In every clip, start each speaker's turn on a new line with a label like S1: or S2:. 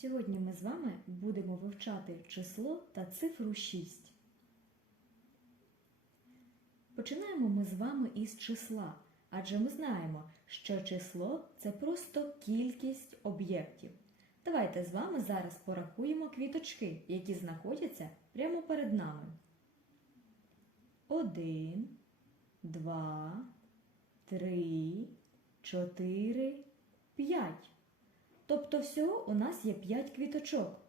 S1: Сьогодні ми з вами будемо вивчати число та цифру 6. Починаємо ми з вами із числа, адже ми знаємо, що число це просто кількість об'єктів. Давайте з вами зараз порахуємо квіточки, які знаходяться прямо перед нами. Один, два, три, чотири, п'ять. Тобто всього у нас є 5 квіточок.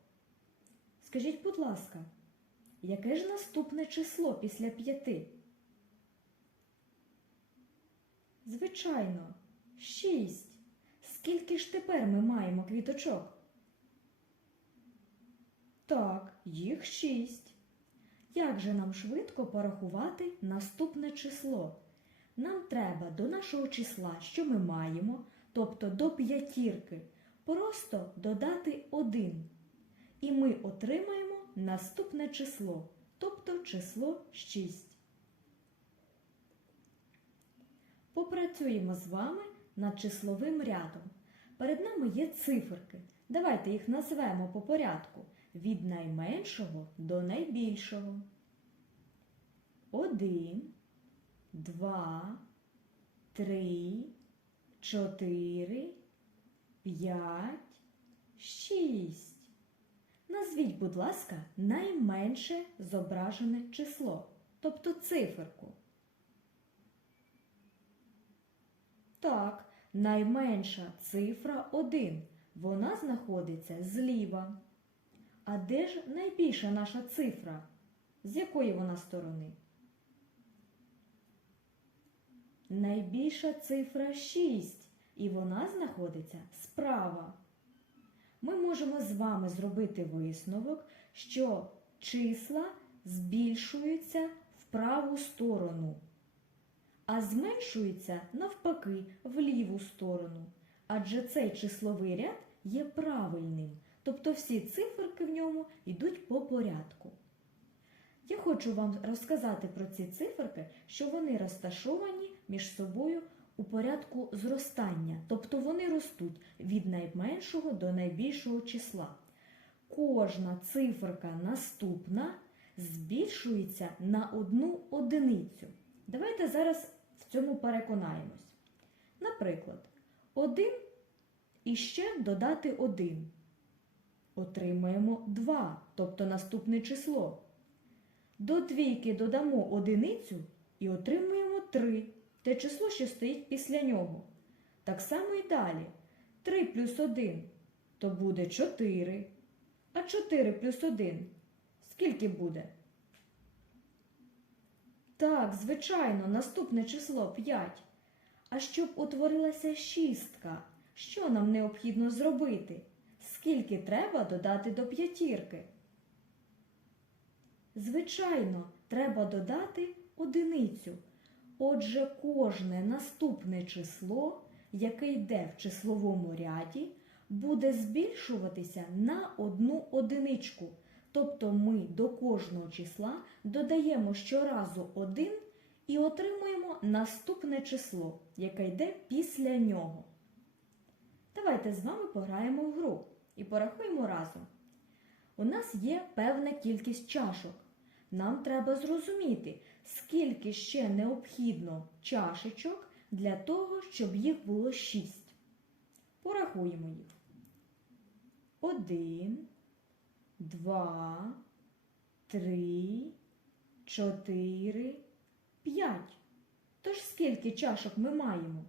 S1: Скажіть, будь ласка, яке ж наступне число після п'яти? Звичайно, 6. Скільки ж тепер ми маємо квіточок? Так, їх 6. Як же нам швидко порахувати наступне число? Нам треба до нашого числа, що ми маємо, тобто до п'ятірки, просто додати 1. І ми отримаємо наступне число, тобто число 6. Попрацюємо з вами над числовим рядом. Перед нами є циферки. Давайте їх назвемо по порядку від найменшого до найбільшого. Один, два, три, чотири, п'ять, шість. Назвіть, будь ласка, найменше зображене число, тобто циферку. Так, найменша цифра 1. Вона знаходиться зліва. А де ж найбільша наша цифра? З якої вона сторони? Найбільша цифра 6, і вона знаходиться справа. Ми можемо з вами зробити висновок, що числа збільшуються в праву сторону, а зменшуються навпаки в ліву сторону. Адже цей числовий ряд є правильним, тобто всі циферки в ньому йдуть по порядку. Я хочу вам розказати про ці циферки, що вони розташовані між собою у порядку зростання, тобто вони ростуть від найменшого до найбільшого числа. Кожна циферка наступна збільшується на одну одиницю. Давайте зараз в цьому переконаємось. Наприклад, 1 і ще додати 1. Отримаємо 2, тобто наступне число. До двійки додамо одиницю і отримуємо 3, те число, що стоїть після нього. Так само і далі. 3 плюс 1 то буде 4. А 4 плюс 1 скільки буде? Так, звичайно, наступне число 5. А щоб утворилася шістка, що нам необхідно зробити? Скільки треба додати до п'ятірки? Звичайно, треба додати одиницю. Отже, кожне наступне число, яке йде в числовому ряді, буде збільшуватися на одну одиничку. Тобто ми до кожного числа додаємо щоразу один і отримуємо наступне число, яке йде після нього. Давайте з вами пограємо в гру і порахуємо разом. У нас є певна кількість чашок. Нам треба зрозуміти, скільки ще необхідно чашечок для того, щоб їх було шість. Порахуємо їх. Один, два, три, чотири, п'ять. Тож скільки чашок ми маємо?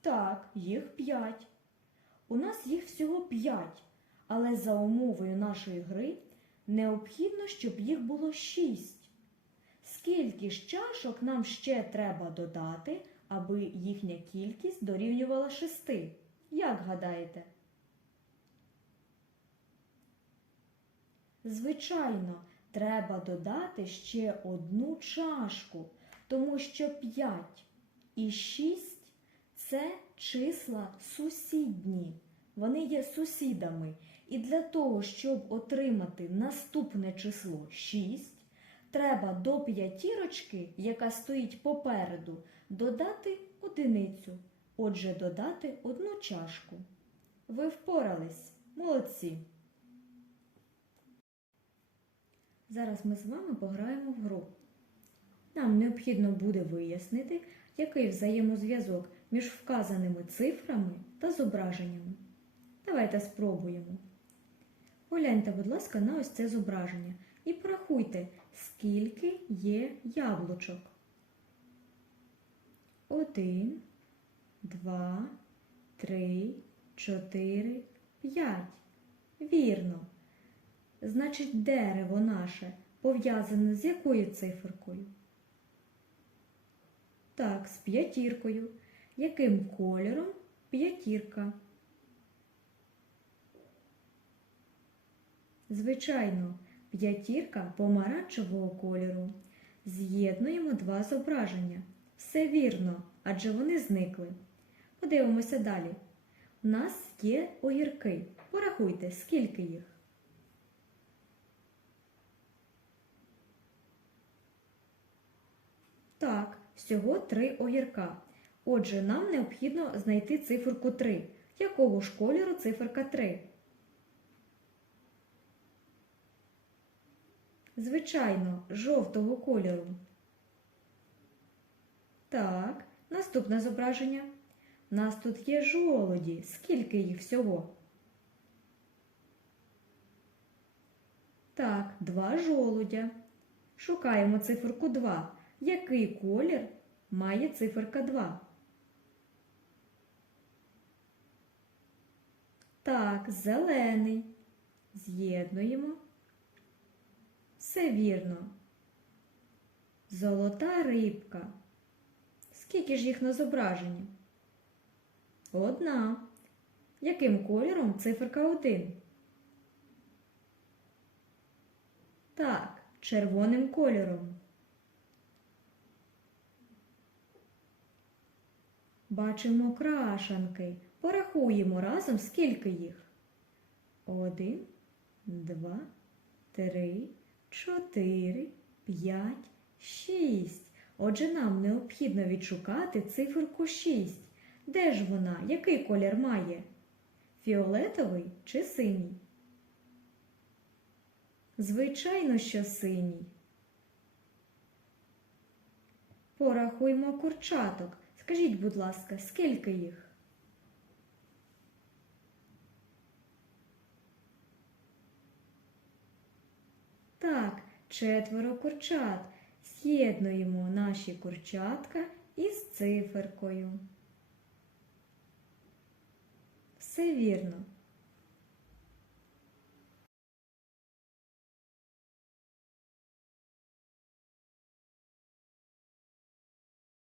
S1: Так, їх п'ять. У нас їх всього п'ять, але за умовою нашої гри необхідно, щоб їх було шість. Скільки ж чашок нам ще треба додати, аби їхня кількість дорівнювала шести? Як гадаєте? Звичайно, треба додати ще одну чашку, тому що 5 і 6 це числа сусідні. Вони є сусідами. І для того, щоб отримати наступне число 6, треба до п'ятірочки, яка стоїть попереду, додати одиницю. Отже, додати одну чашку. Ви впорались. Молодці. Зараз ми з вами пограємо в гру. Нам необхідно буде вияснити, який взаємозв'язок між вказаними цифрами та зображеннями. Давайте спробуємо. Погляньте, будь ласка, на ось це зображення і порахуйте, скільки є яблучок. Один, два, три, чотири, п'ять. Вірно. Значить, дерево наше пов'язане з якою циферкою? Так, з п'ятіркою. Яким кольором п'ятірка? Звичайно, п'ятірка помаранчевого кольору. З'єднуємо два зображення. Все вірно, адже вони зникли. Подивимося далі. У нас є огірки. Порахуйте, скільки їх. Так, всього три огірка. Отже, нам необхідно знайти циферку 3. Якого ж кольору циферка 3? Звичайно, жовтого кольору. Так, наступне зображення. Нас тут є жолоді. Скільки їх всього? Так, два жолудя. Шукаємо циферку 2. Який колір має циферка 2? Так, зелений. З'єднуємо. Все вірно. Золота рибка. Скільки ж їх на зображенні? Одна. Яким кольором циферка 1? Так, червоним кольором. Бачимо крашанки. Порахуємо разом, скільки їх. Один, два, три, чотири, п'ять, шість. Отже, нам необхідно відшукати циферку 6. Де ж вона? Який колір має? Фіолетовий чи синій? Звичайно, що синій. Порахуймо курчаток. Скажіть, будь ласка, скільки їх? Так, четверо курчат. З'єднуємо наші курчатка із циферкою. Все вірно.